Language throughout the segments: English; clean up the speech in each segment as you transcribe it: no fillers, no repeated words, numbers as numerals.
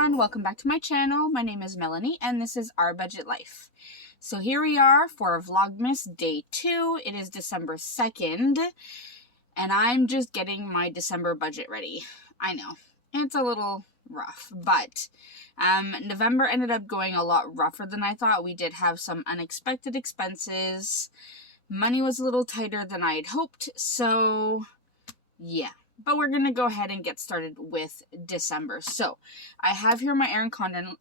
everyone, welcome back to my channel. My name is Melanie and this is Our Budget Life. So here we are for Vlogmas Day 2. It is December 2nd and I'm just getting my December budget ready. I know, it's a little rough, but November ended up going a lot rougher than I thought. We did have some unexpected expenses. Money was a little tighter than I had hoped, so yeah. But we're going to go ahead and get started with December. So I have here my Erin Condren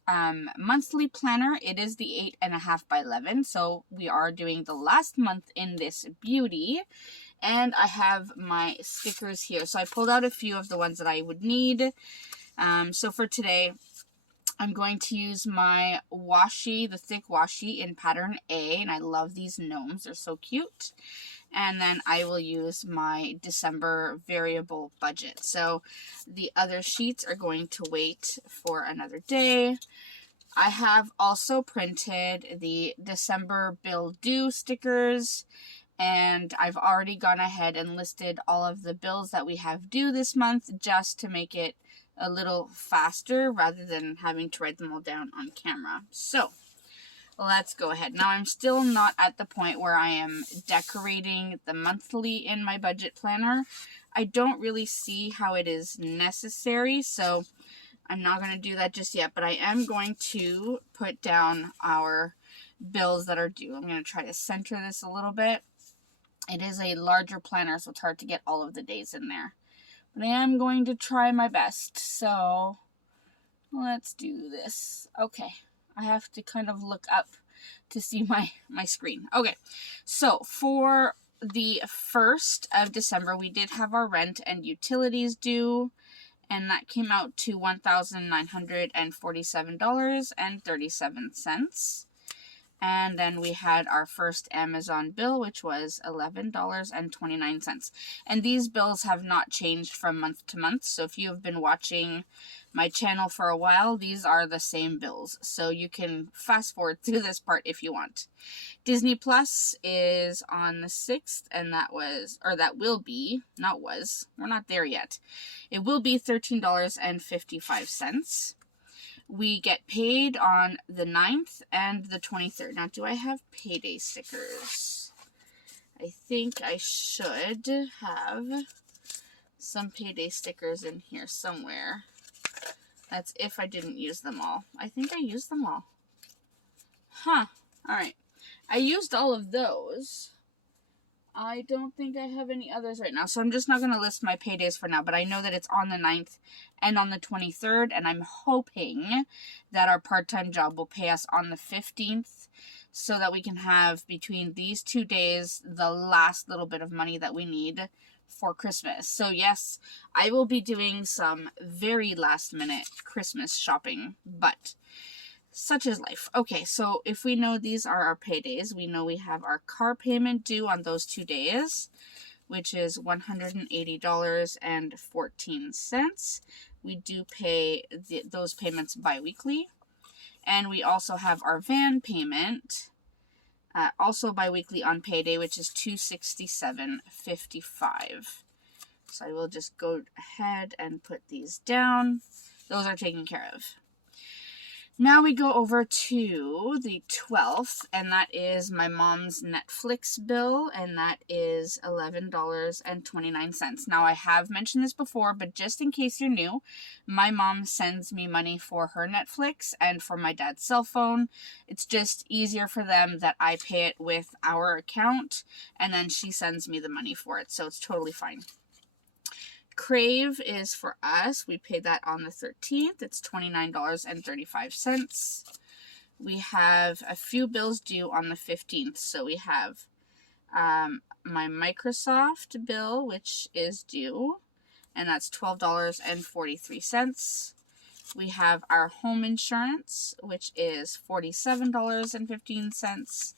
monthly planner. It is the 8.5 by 11. So we are doing the last month in this beauty. And I have my stickers here. So I pulled out a few of the ones that I would need. So for today, I'm going to use my washi, the thick washi in pattern A. And I love these gnomes. They're so cute. And then I will use my December variable budget. So the other sheets are going to wait for another day. I have also printed the December bill due stickers. And I've already gone ahead and listed all of the bills that we have due this month just to make it a little faster rather than having to write them all down on camera. So let's go ahead. Now, I'm still not at the point where I am decorating the monthly in my budget planner. I don't really see how it is necessary, so I'm not going to do that just yet, but I am going to put down our bills that are due. I'm going to try to center this a little bit. It is a larger planner, so it's hard to get all of the days in there. But I am going to try my best, so let's do this. Okay. I have to kind of look up to see my screen. Okay, so for the 1st of December, we did have our rent and utilities due, and that came out to $1,947.37. And then we had our first Amazon bill, which was $11.29. And these bills have not changed from month to month. So if you have been watching my channel for a while, these are the same bills. So you can fast forward through this part if you want. Disney Plus is on the 6th, and that will be, we're not there yet. It will be $13.55. We get paid on the 9th and the 23rd. Now, do I have Payday Stickers? I think I should have some Payday Stickers in here somewhere. That's if I didn't use them all. I think I used them all. Huh. Alright. I used all of those. I don't think I have any others right now, so I'm just not going to list my paydays for now, but I know that it's on the 9th and on the 23rd, and I'm hoping that our part-time job will pay us on the 15th so that we can have, between these 2 days, the last little bit of money that we need for Christmas. So yes, I will be doing some very last-minute Christmas shopping, but such is life. Okay, so if we know these are our paydays, we know we have our car payment due on those 2 days, which is $180.14. We do pay those payments bi-weekly. And we also have our van payment, also bi-weekly on payday, which is $267.55. So I will just go ahead and put these down. Those are taken care of. Now we go over to the 12th, and that is my mom's Netflix bill, and that is $11.29. Now, I have mentioned this before, but just in case you're new, my mom sends me money for her Netflix and for my dad's cell phone. It's just easier for them that I pay it with our account, and then she sends me the money for it, so it's totally fine. Crave is for us. We paid that on the 13th. It's $29.35. We have a few bills due on the 15th. So we have my Microsoft bill, which is due, and that's $12.43. We have our home insurance, which is $47.15.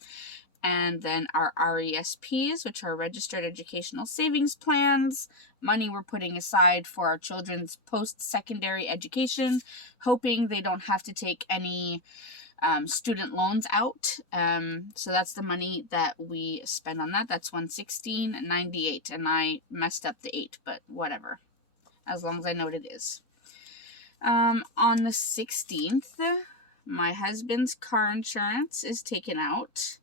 And then our RESPs, which are Registered Educational Savings Plans, money we're putting aside for our children's post-secondary education, hoping they don't have to take any student loans out. So that's the money that we spend on that. That's $116.98, and I messed up the 8, but whatever, as long as I know what it is. On the 16th, my husband's car insurance is taken out,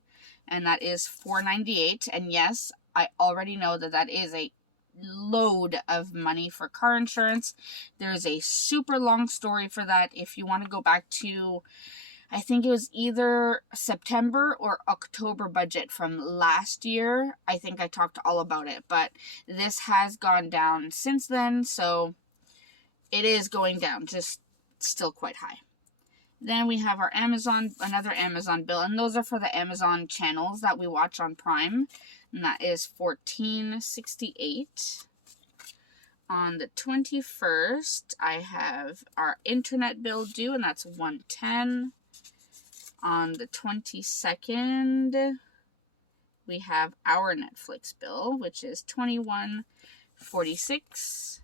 and that is $4.98. And yes, I already know that that is a load of money for car insurance. There's a super long story for that. If you want to go back to, I think it was either September or October budget from last year, I think I talked all about it, but this has gone down since then, so it is going down, just still quite high. Then we have our another Amazon bill, and those are for the Amazon channels that we watch on Prime, and that is $14.68. On the 21st, I have our internet bill due, and that's $110. On the 22nd, we have our Netflix bill, which is $21.46.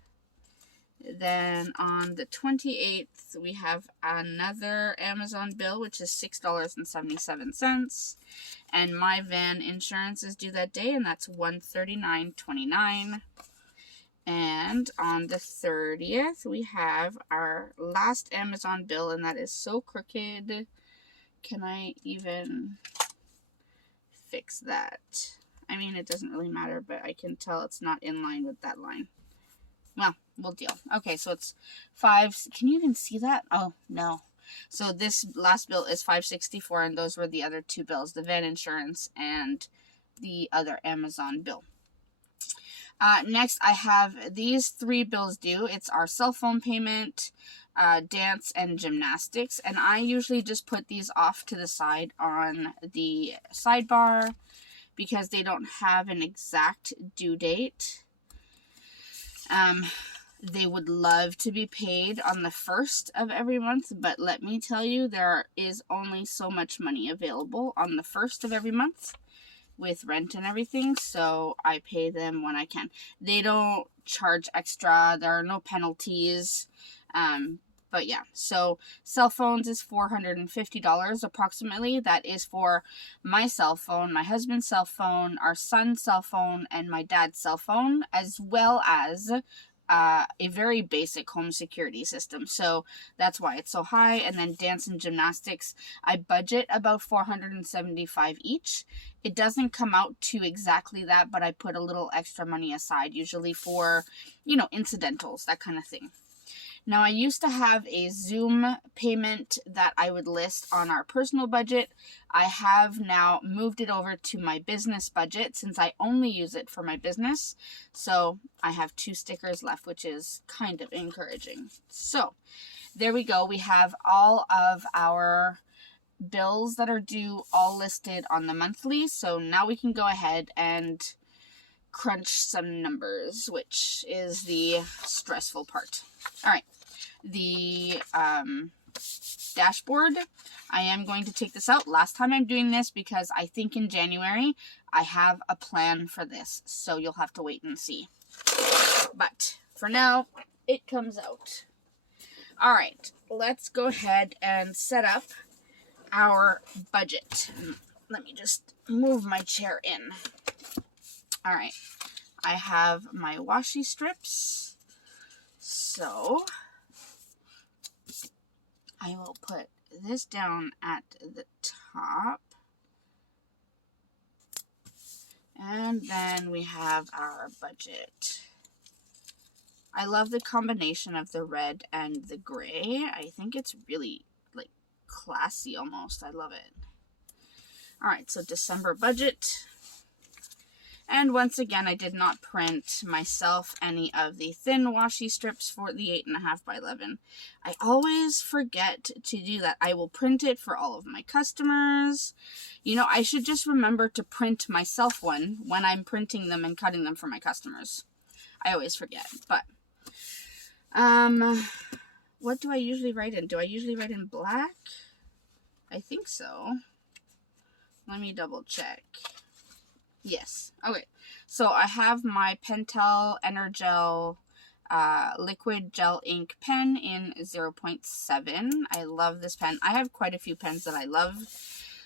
Then on the 28th, we have another Amazon bill, which is $6.77. And my van insurance is due that day, and that's $139.29. And on the 30th, we have our last Amazon bill, and that is so crooked. Can I even fix that? I mean, it doesn't really matter, but I can tell it's not in line with that line. Well, we'll deal. Okay, so it's can you even see that? Oh, no. So this last bill is $5.64, and those were the other two bills, the van insurance and the other Amazon bill. Next, I have these three bills due. It's our cell phone payment, dance, and gymnastics. And I usually just put these off to the side on the sidebar because they don't have an exact due date. They would love to be paid on the 1st of every month, but let me tell you, there is only so much money available on the 1st of every month with rent and everything, so I pay them when I can. They don't charge extra, there are no penalties, but yeah, so cell phones is $450 approximately. That is for my cell phone, my husband's cell phone, our son's cell phone, and my dad's cell phone, as well as a very basic home security system. So that's why it's so high. And then dance and gymnastics, I budget about $475 each. It doesn't come out to exactly that, but I put a little extra money aside, usually for, incidentals, that kind of thing. Now, I used to have a Zoom payment that I would list on our personal budget. I have now moved it over to my business budget since I only use it for my business. So I have 2 stickers left, which is kind of encouraging. So there we go. We have all of our bills that are due all listed on the monthly. So now we can go ahead and crunch some numbers, which is the stressful part. All right. The dashboard, I am going to take this out. Last time I'm doing this because I think in January I have a plan for this, so you'll have to wait and see. But for now, it comes out. All right, let's go ahead and set up our budget. Let me just move my chair in. All right, I have my washi strips, so I will put this down at the top. And then we have our budget. I love the combination of the red and the gray. I think it's really, classy almost. I love it. All right, so December budget. And once again, I did not print myself any of the thin washi strips for the 8.5 by 11. I always forget to do that. I will print it for all of my customers. I should just remember to print myself one when I'm printing them and cutting them for my customers. I always forget, but what do I usually write in? Do I usually write in black? I think so. Let me double check. Yes. Okay. So I have my Pentel Energel liquid gel ink pen in 0.7. I love this pen. I have quite a few pens that I love.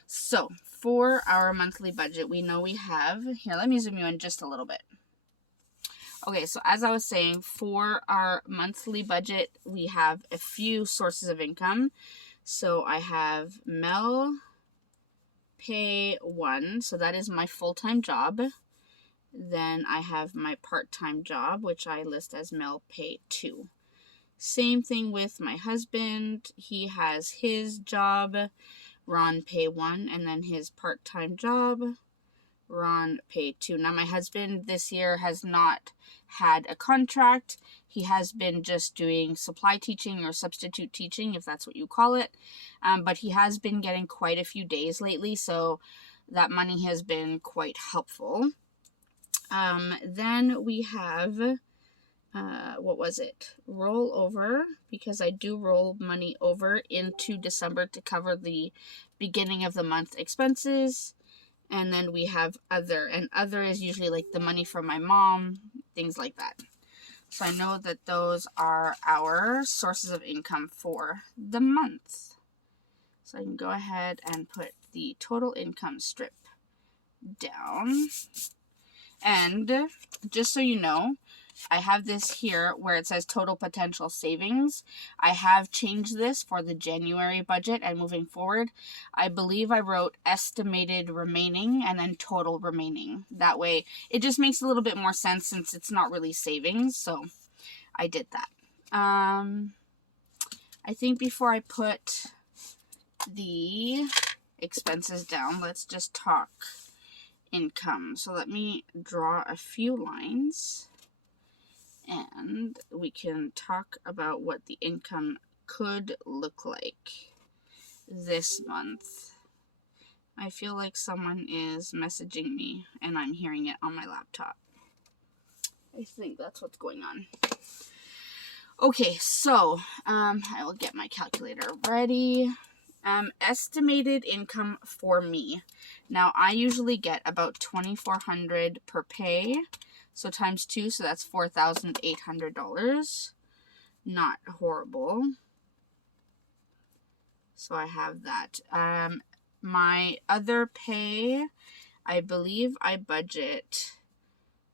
So for our monthly budget, we know we have, here, let me zoom you in just a little bit. Okay, so as I was saying, for our monthly budget, we have a few sources of income. So I have Mel Pay 1, so that is my full-time job. Then I have my part-time job, which I list as Mel Pay 2. Same thing with my husband. He has his job, Ron Pay 1, and then his part-time job, Ron Pay 2. Now, my husband this year has not had a contract. He has been just doing supply teaching or substitute teaching, if that's what you call it. But he has been getting quite a few days lately, so that money has been quite helpful. Then we have, what was it? Roll over, because I do roll money over into December to cover the beginning of the month expenses. And then we have other, and other is usually like the money from my mom, things like that. So I know that those are our sources of income for the month. So I can go ahead and put the total income strip down. And just so you know, I have this here where it says total potential savings. I have changed this for the January budget and moving forward. I believe I wrote estimated remaining and then total remaining. That way it just makes a little bit more sense since it's not really savings. So I did that. I think before I put the expenses down, let's just talk income. So let me draw a few lines and we can talk about what the income could look like this month. I feel like someone is messaging me and I'm hearing it on my laptop. I think that's what's going on. Okay, so I will get my calculator ready. Estimated income for me. Now, I usually get about $2,400 per pay. So times 2, so that's $4,800. Not horrible. So I have that. My other pay, I believe I budget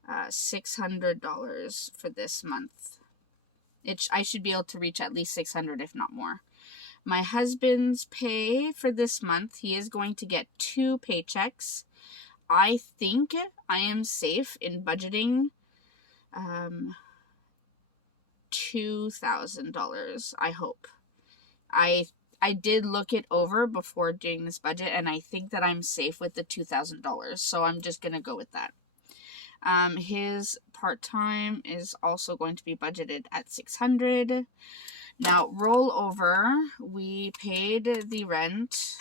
$600 for this month. I should be able to reach at least $600, if not more. My husband's pay for this month, he is going to get 2 paychecks. I think I am safe in budgeting $2,000, I hope. I did look it over before doing this budget, and I think that I'm safe with the $2,000, so I'm just going to go with that. His part-time is also going to be budgeted at $600. Now, rollover, we paid the rent,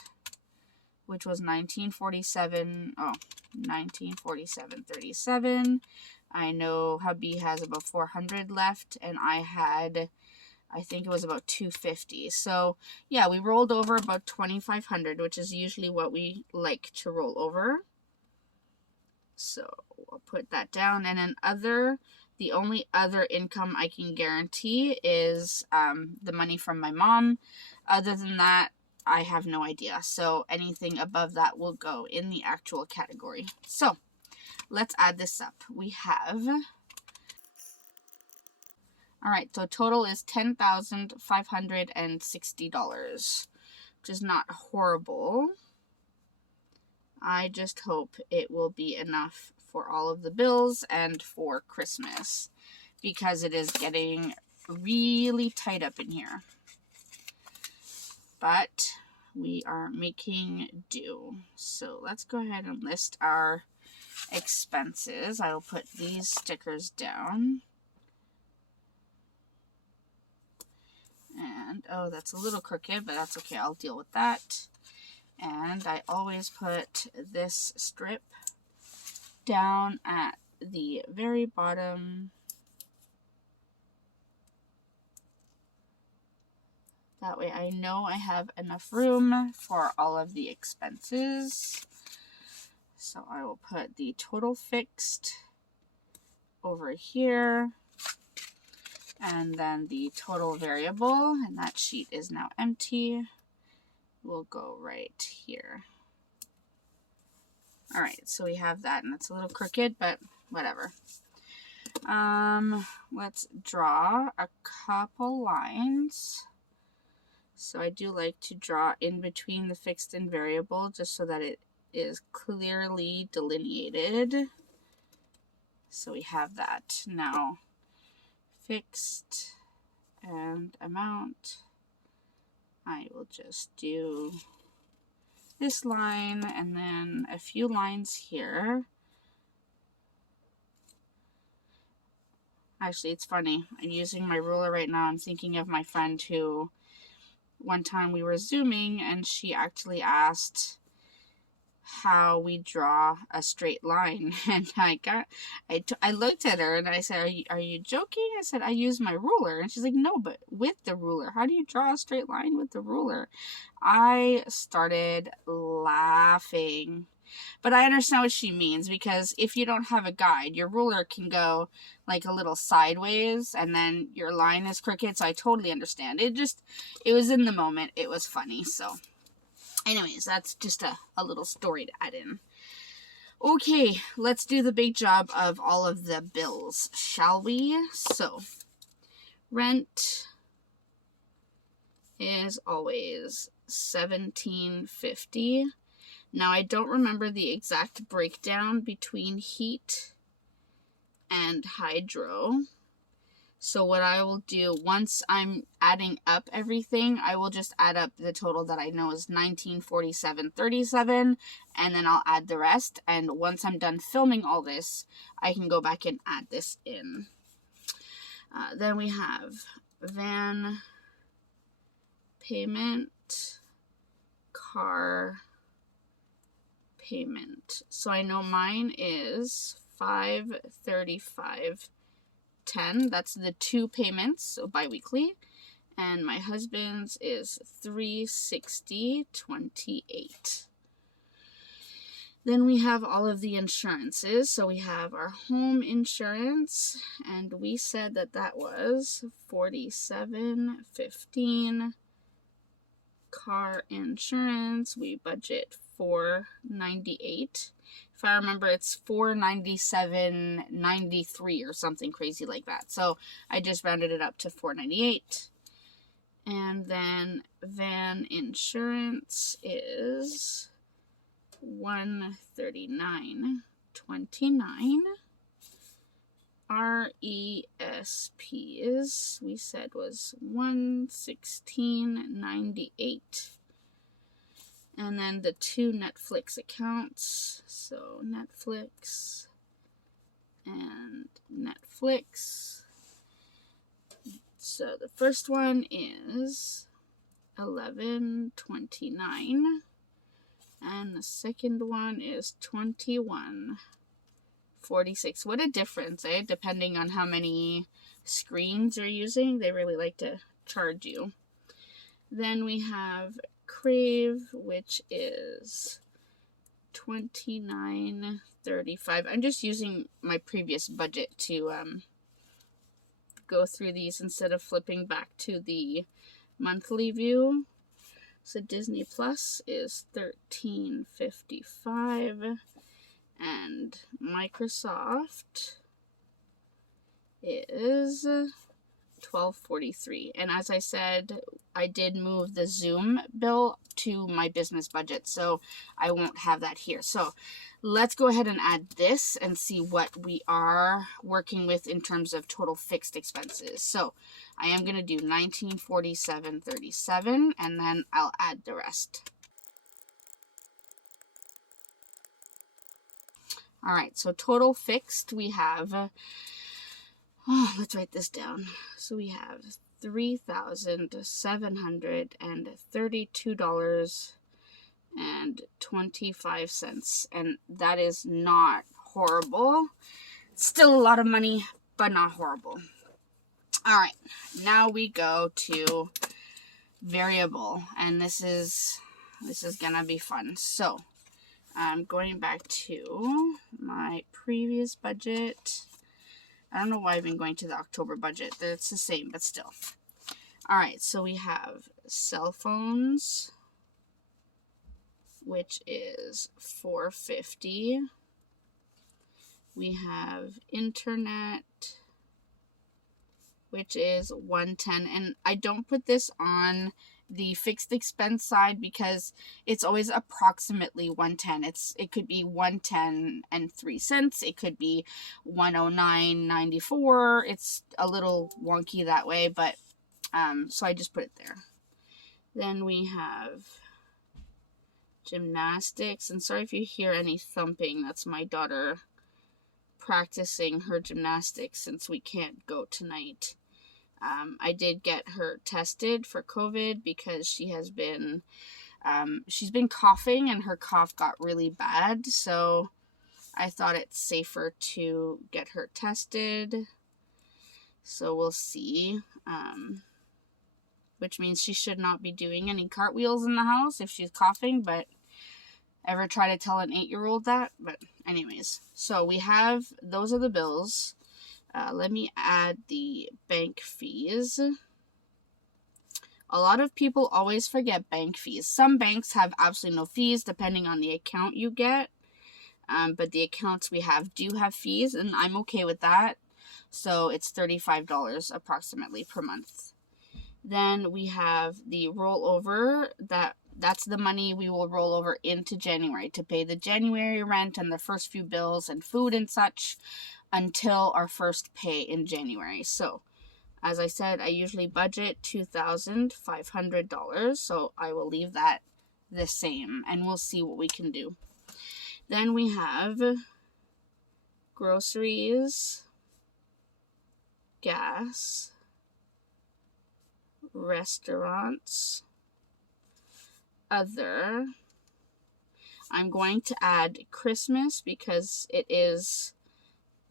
which was $1947.37. I know hubby has about $400 left, and I think it was about $250. So, yeah, we rolled over about $2,500, which is usually what we like to roll over. So, I'll put that down. And then the only other income I can guarantee is the money from my mom. Other than that, I have no idea. So anything above that will go in the actual category. So let's add this up. We have, all right, so total is $10,560, which is not horrible. I just hope it will be enough for all of the bills and for Christmas, because it is getting really tight up in here. But we are making do. So let's go ahead and list our expenses. I will put these stickers down. And, oh, that's a little crooked, but that's okay. I'll deal with that. And I always put this strip down at the very bottom. That way I know I have enough room for all of the expenses. So I will put the total fixed over here. And then the total variable, and that sheet is now empty, will go right here. Alright, so we have that, and it's a little crooked, but whatever. Let's draw a couple lines. So I do like to draw in between the fixed and variable just so that it is clearly delineated. So we have that. Now, fixed and amount. I will just do this line and then a few lines here. Actually, it's funny. I'm using my ruler right now. I'm thinking of my friend who one time we were Zooming and she actually asked how we draw a straight line, and I looked at her and I said, are you joking? I said, I use my ruler. And she's like, no, but with the ruler. How do you draw a straight line with the ruler? I started laughing, but I understand what she means, because if you don't have a guide, your ruler can go like a little sideways and then your line is crooked. So I totally understand. It was in the moment. It was funny. So anyways, that's just a little story to add in. Okay, let's do the big job of all of the bills, shall we? So, rent is always $17.50. Now, I don't remember the exact breakdown between heat and hydro. So what I will do, once I'm adding up everything, I will just add up the total that I know is $1947.37, and then I'll add the rest. And once I'm done filming all this, I can go back and add this in. Then we have van payment, car payment. So I know mine is $535.10. That's the 2 payments, so bi-weekly. And my husband's is $360.28. Then we have all of the insurances. So we have our home insurance, and we said that was $47.15. Car insurance, we budget $498. If I remember, it's $497.93 or something crazy like that. So I just rounded it up to $498. And then van insurance is $139.29. RESPs, we said, was $116.98. And then the 2 Netflix accounts, so Netflix and Netflix. So the first one is $11.29, and the second one is $21.46. What a difference, eh? Depending on how many screens you're using, they really like to charge you. Then we have Crave, which is $29.35. I'm just using my previous budget to go through these instead of flipping back to the monthly view. So Disney Plus is $13.55, and Microsoft is $12.43. And as I said, I did move the Zoom bill to my business budget, so I won't have that here. So let's go ahead and add this and see what we are working with in terms of total fixed expenses. So I am going to do $1947.37, and then I'll add the rest. All right, so total fixed, we have, let's write this down. So we have $3,732.25, and that is not horrible. It's still a lot of money, but not horrible. All right, now we go to variable, and this is gonna be fun. So I'm going back to my previous budget. I don't know why I've been going to the October budget. It's the same, but still. All right, so we have cell phones, which is $450. We have internet, which is $110. And I don't put this on the fixed expense side because it's always approximately $110. It could be $110.03. It could be $109.94. It's a little wonky that way, but so I just put it there. Then we have gymnastics, and sorry if you hear any thumping. That's my daughter practicing her gymnastics since we can't go tonight. I did get her tested for COVID because she's been coughing and her cough got really bad. So I thought it's safer to get her tested. So we'll see. Which means she should not be doing any cartwheels in the house if she's coughing, but ever try to tell an 8-year-old that? But anyways, so we have, those are the bills. Let me add the bank fees. A lot of people always forget bank fees. Some banks have absolutely no fees depending on the account you get. But the accounts we have do have fees, and I'm okay with that. So it's $35 approximately per month. Then we have the rollover. That's the money we will roll over into January to pay the January rent and the first few bills and food and such until our first pay in January. So, as I said, I usually budget $2,500, so I will leave that the same, and we'll see what we can do. Then we have groceries, gas, restaurants, other. I'm going to add Christmas because it is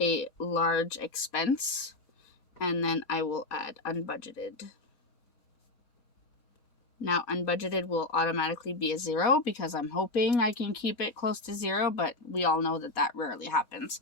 a large expense, and then I will add unbudgeted. Now unbudgeted will automatically be a 0 because I'm hoping I can keep it close to 0, but we all know that rarely happens.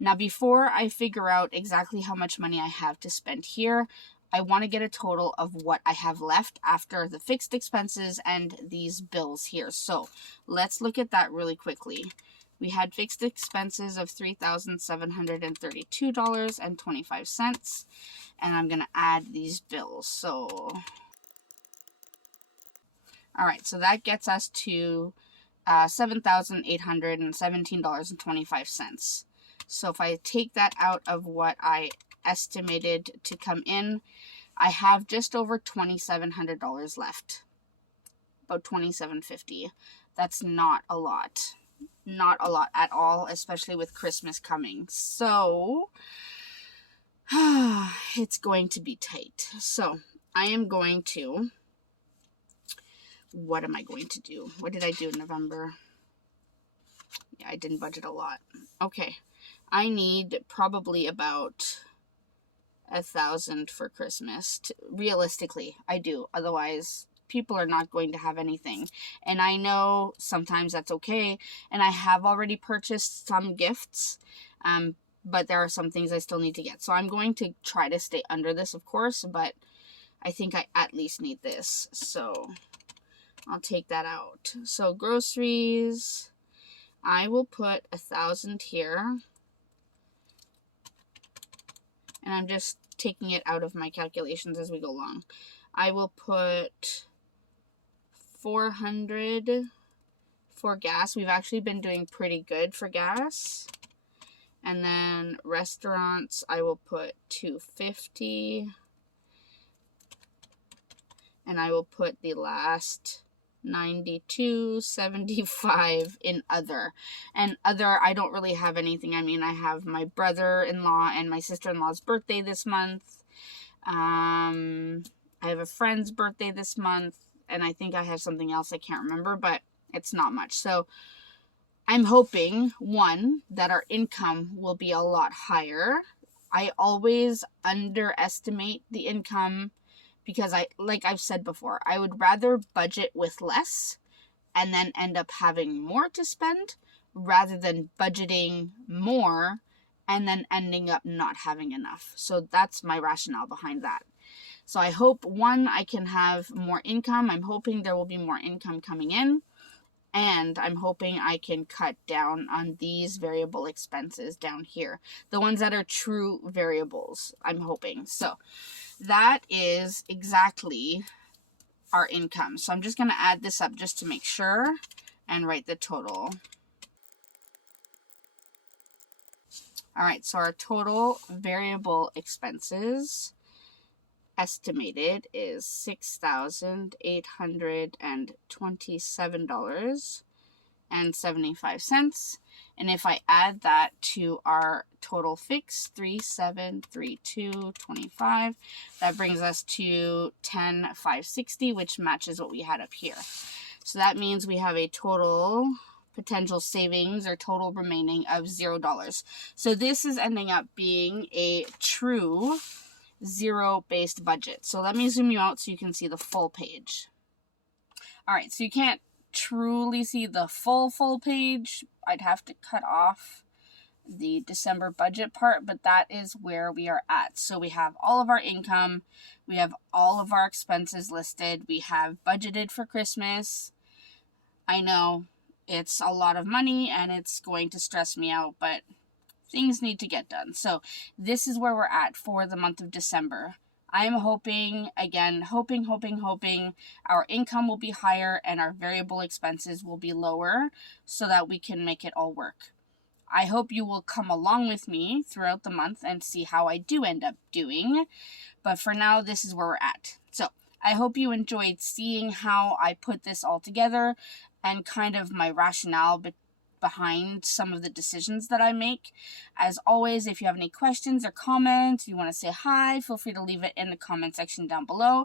Now before I figure out exactly how much money I have to spend here, I want to get a total of what I have left after the fixed expenses and these bills here. So let's look at that really quickly. We had fixed expenses of $3,732.25, and I'm going to add these bills. So, all right, so that gets us to $7,817.25. So if I take that out of what I estimated to come in, I have just over $2,700 left. About $2,750. That's not a lot. Not a lot at all, especially with Christmas coming. So, it's going to be tight. So, I am going to, what am I going to do? What did I do in November? Yeah, I didn't budget a lot. Okay, I need probably about $1,000 for Christmas. Realistically, I do. Otherwise, people are not going to have anything. And I know sometimes that's okay. And I have already purchased some gifts. But there are some things I still need to get. So I'm going to try to stay under this, of course. But I think I at least need this. So I'll take that out. So groceries, I will put $1,000 here. And I'm just taking it out of my calculations as we go along. I will put $400 for gas. We've actually been doing pretty good for gas. And then restaurants, I will put $250. And I will put the last $92.75 in other. And other, I don't really have anything. I mean, I have my brother-in-law and my sister-in-law's birthday this month. I have a friend's birthday this month. And I think I have something else I can't remember, but it's not much. So I'm hoping, one, that our income will be a lot higher. I always underestimate the income because like I've said before, I would rather budget with less and then end up having more to spend rather than budgeting more and then ending up not having enough. So that's my rationale behind that. So I hope, one, I can have more income. I'm hoping there will be more income coming in. And I'm hoping I can cut down on these variable expenses down here. The ones that are true variables, I'm hoping. So that is exactly our income. So I'm just going to add this up just to make sure and write the total. All right, so our total variable expenses estimated is $6,827.75. And if I add that to our total fix, 3,732.25, that brings us to 10,560, which matches what we had up here. So that means we have a total potential savings or total remaining of $0. So this is ending up being a true zero-based budget. So let me zoom you out so you can see the full page. All right, so you can't truly see the full page. I'd have to cut off the December budget part, but that is where we are at. So we have all of our income, we have all of our expenses listed, we have budgeted for Christmas. I know it's a lot of money and it's going to stress me out, but things need to get done. So this is where we're at for the month of December. I'm hoping, again, hoping our income will be higher and our variable expenses will be lower so that we can make it all work. I hope you will come along with me throughout the month and see how I do end up doing. But for now, this is where we're at. So I hope you enjoyed seeing how I put this all together and kind of my rationale behind some of the decisions that I make. As always, if you have any questions or comments, you want to say hi, feel free to leave it in the comment section down below.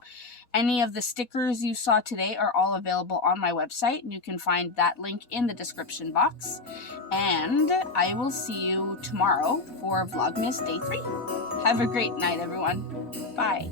Any of the stickers you saw today are all available on my website, and you can find that link in the description box. And I will see you tomorrow for Vlogmas Day 3. Have a great night, everyone. Bye.